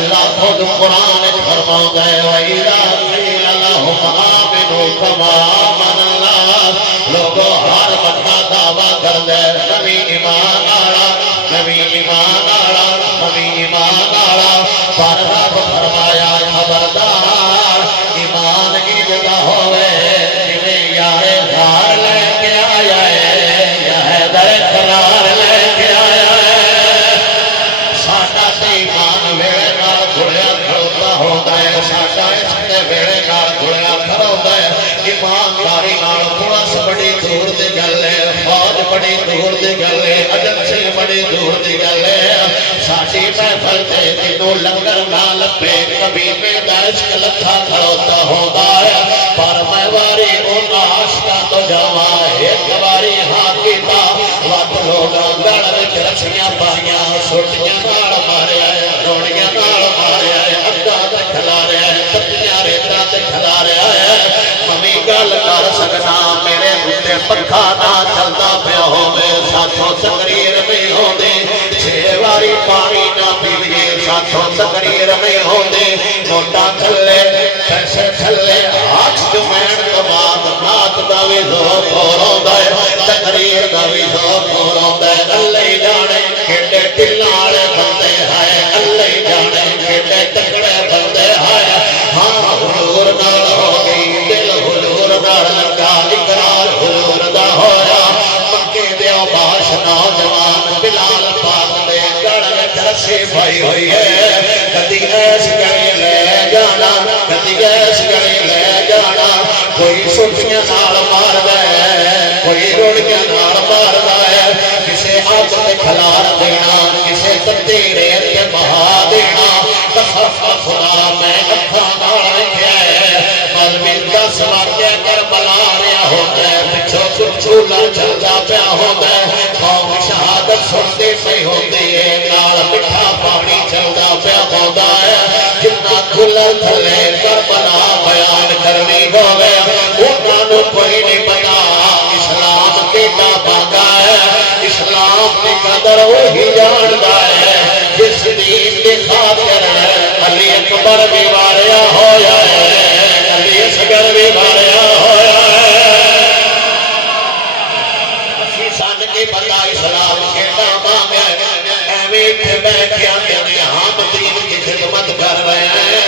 اللہ خود قرآن فرماؤں گئے وَإِذَا قِيلَ لَهُمْ آمِنُوا كَمَا آمَنَ النَّاسُ لوگوں ہر بندہ دعویٰ کر دے نبی ایمان آڑا نبی ایمان آڑا نبی ایمان آڑا پر رب فرمایا خبردار ایمان کی جگہ ہوئے جنہیں یار غار لے کے آیا ہے یا حیدر قرار لے کے آیا ہے ساڈا تے ایمان ویڑے نال جڑیا کھڑوتا ہوتا ہے ساڈا اس تے ویڑے نال جڑیا کھڑوتا ہے ایمانداری نال پولیس بڑی دور دی گل ہے فوج بڑی دور دی گل ہے ایجنسی بڑی دور دی گل ہے ساڈی محفل تے جدوں لنگر نہ لپے کبھی میں عشق لکھا کھڑوتا ہوتا ہے پر میں واری اون عاشقاں تو جاواں ایک واری ہاں کیتا وقت لوگاں گل وچ رچیاں پائیاں سوٹیاں نال ماریا ہے روڑیاں نال ماریا ہے اگاں تے کھلاریا ہے پتیاں ریتاں تے کھلاریا ہے ممی گل کر سکنا میرے اُتے پنکھا نہ چلدا پیا ہووے ساتھوں تقریر نہیں ہوندی چھ واری پانی نہ پیویے ساتھوں تقریر نہیں ہوندی نوٹاں تھلے پیسے تھلے ہاتھ جمعین تو بعد نات دا وی ذوق ہور ہوندا ہے تقریر دا وی ذوق ہور ہوندا ہے اللہ ہی جانے کیڑے دلاں والے بندے ہیں اللہ ہی جانے کیڑے تکڑے بندے ہیں ہاں حضور نال ہو گئی دل حضور نال لگا اقرار حضور دا ہویا مکے دیو باش نوجوان بلال پاک دے گڑ وچ رسی پائی ہوئی ہے کدی ایس گلی لے جانا کدی ایس گلی لے جانا کوئی سوٹیاں نال مار دے کوئی روڑیاں نال مار دے کسے آگ تے کھلار دینا کسے تتی ریت تے بہا دینا قسم خدا میں اکھاں نال ویکھیا ہے مولوی 10 واقعہ کربلا رہیا ہوندا ہے پچھوں چولا چلدا پیا ہوندا ہے قوم شہادت سنتی پئی ہوندی ہے نال میٹھا پانی چلدا پیا ہوندا ہے جتنا کھلر تھلے کربلا بیان کرنی ہووے انہاں نوں کوئی نہیں پتا اسلام کیڑا بانگا ہے اسلام دی قدر وہی جاندا ہے جس دین دی خاطر علی اکبر بھی واریا ہویا ہے علی اصغر بھی واریا ہویا ہے اسی سن کی پتا اسلام کیڑا بانگا ہے ایویں تے بیٹھیا کہنے ہم دین کی خدمت کر رہے ہیں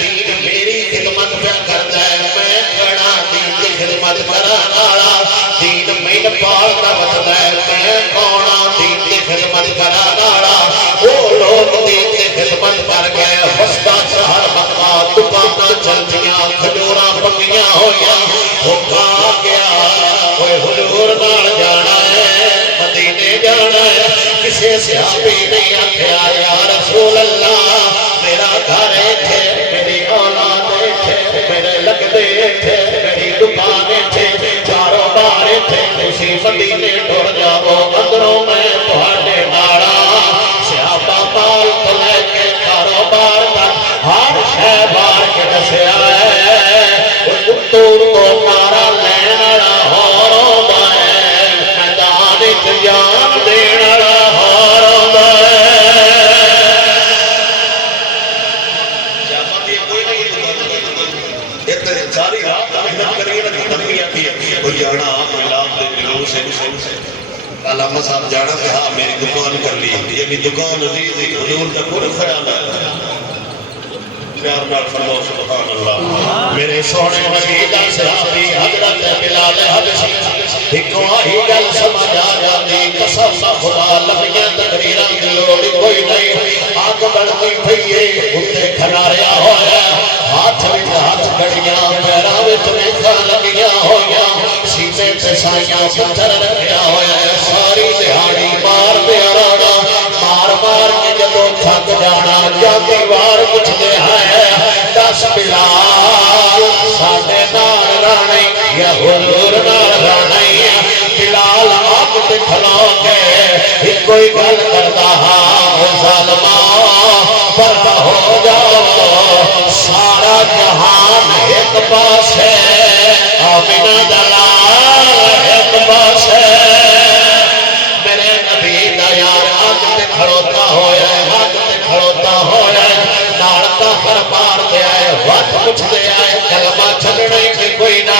دین میری خدمت پہ کرتا ہے میں کڑا دین کی خدمت کران والا دین مین پال دا بچدا ہے میں کونا دین کی خدمت کران والا وہ لوگ دین کی خدمت کر گئے وسطا شہر مکہ دکاناں چلدیاں کھجوراں پکیاں ہویاں بھوکا گیا کوئی حضور نال جانا ہے مدینے جانا ہے کسے صحابی نہیں آکھیا یا رسول اللہ میرا گھر ایتھے میری اولاد ایتھے میرے لگدے ایتھے میری دکان ایتھے چاروں بار ایتھے تسی مدینے ٹر جاؤ اندروں میں تہاڈے ناڑا صحابہ مال تو لے کے کاروبار تک ہر شے بار کے دسیا ہے تو مارا لین والا ہور ہوندا ہے میدان وچ جان دین والا ہور ہوندا ہے ساری رات محنت کریے نا ختم نہیں آتی ہے کوئی جانا ملاد دے ملو سے علامہ صاحب جانا کہ ہاں میری دکان کر لی یعنی دکان عزیز حضور کا پورا خیال ہے پیار نال فرماؤ سبحان اللہ میرے سونے نبی دا صحابی حضرت بلال حبشی ایکو آہی گل سمجھ آ جاتی قسم خدا لمبیاں تقریراں دی لوڑ کوئی نہیں آگ بڑھتی پئی اتے کھناریا ہویا ہاتھ وچ ہاتھ کڑیاں پیراں وچ میخاں لگیاں ہویاں سینے تے سائیاں پتھر رکھیا ہویا ساری دہاڑی مار دیا رانا مار مار کے جدوں تھک جانا جاتی وار پوچھدے ہیں 10 بلال ساڈے نال رہنا یا حضور نال رہنا بلال آگ تے کھلو کے کوئی گل کردا ہاں ظالما پردہ ہو جاؤ سارا جہان ایک پاس ہے آمینہ دلال ایک پاس ہے میرے نبی دا یار آگ تے کھڑوتا ہویا آگ تے کھڑوتا ہویا کافر مارتے آئے وقت پوچھتے آئے کلمہ چھڑنے کی کوئی نہ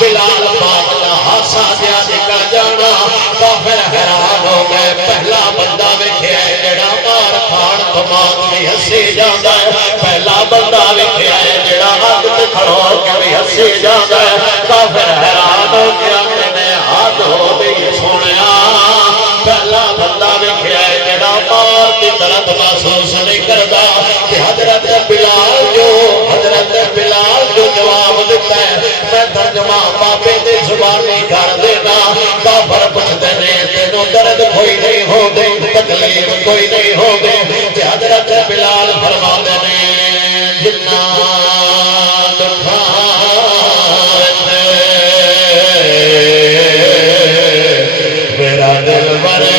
بلال پاک دا ہاسا دیا نکل جانا کافر حیران ہو گئے پہلا بندہ ویکھیا ہے جڑا مار کھان تو موت بھی ہسی جاندا ہے پہلا بندہ ویکھیا ہے جڑا حد تے کھڑو کے بھی ہسی جاندا ہے کافر حیران ہو گیا کہ حد ہو گئی سونیا پہلا بندہ ویکھیا ہے جڑا مار دی طرف محسوس نہیں کردا کہ حضرت بلال جو جواب دیتا ہے میں ترجمہ بابے دے زبانی کر دینا کافر پوچھتے نے تینوں درد کوئی نہیں ہو دے تکلیف کوئی نہیں ہو دے کہ حضرت بلال فرماتے نے جنا میرا دل بھرے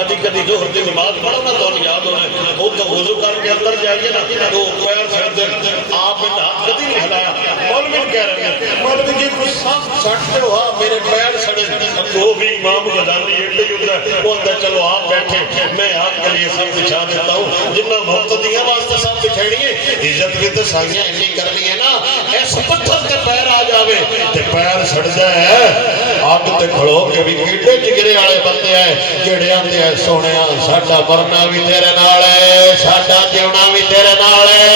کدی کدی جو ہوتی نماز پڑھو نا تو یاد ہونا وہ تو وضو کر کے اندر جائیے نا تو پیر سڑ دے آپ نے ہاتھ کدی نہیں ہلایا مولوی کہہ رہے ہیں مولوی جی کچھ سب سڑتے ہوا میرے پیر سڑے وہ بھی امام غزالی ایڈے ہوتا ہے وہ اندر چلو آپ بیٹھے میں آپ کے لیے سب بچھا دیتا ہوں جنہ مقتدیاں واسطے سب بچھاڑی ہے عزت بھی تو سائیاں انہی کرنی ہے نا اس پتھر کے پیر آ جاوے تے پیر سڑ جائے آگ تے کھڑو کے بھی کیڑے جگرے والے بندے آئے جڑے آندے آئے سونے ساڈا مرنا بھی تیرے نال ہے ساڈا جیونا بھی تیرے نال ہے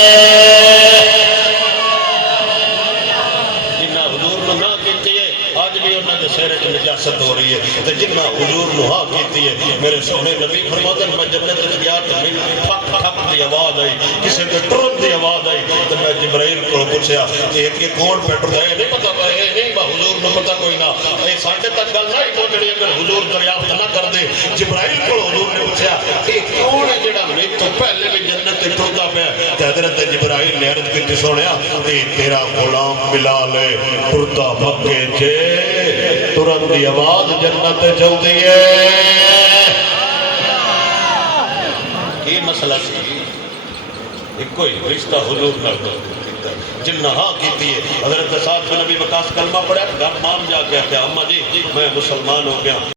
جنہ حضور نے نہ کیتی ہے آج بھی انہاں دے سر وچ نجاست ہو رہی ہے تے جنہ حضور نے ہاں کیتی ہے میرے سونے نبی فرماتے ہیں میں جنت وچ گیا تے میری ٹھک ٹھک دی آواز آئی کسی دے ٹرن دی آواز آئی تے میں جبرائیل کو پوچھیا کہ کہ کون بیٹھ رہا ہے نہیں پتہ ہے نہیں حضور نے پتہ کوئی نہ اے ساڈے تک گل نہیں پہنچڑی اگر حضور دریافت نہ کر دے جبرائیل کو حضور نے پوچھا کہ کون ہے جڑا میرے تو پہلے بھی جنت تے ٹردا پیا تے حضرت جبرائیل نے عرض کیتی سونیا اے تیرا غلام بلال ہے ٹردا مکے چے ٹرن دی آواز جنت تے چلدی ہے کی مسئلہ سی ایک کوئی رشتہ حضور نال جنہ ہاں کیتی ہے حضرت سعد بن نبی وقاص کلمہ پڑھا گھر مان جا کے کہا اماں جی میں مسلمان ہو گیا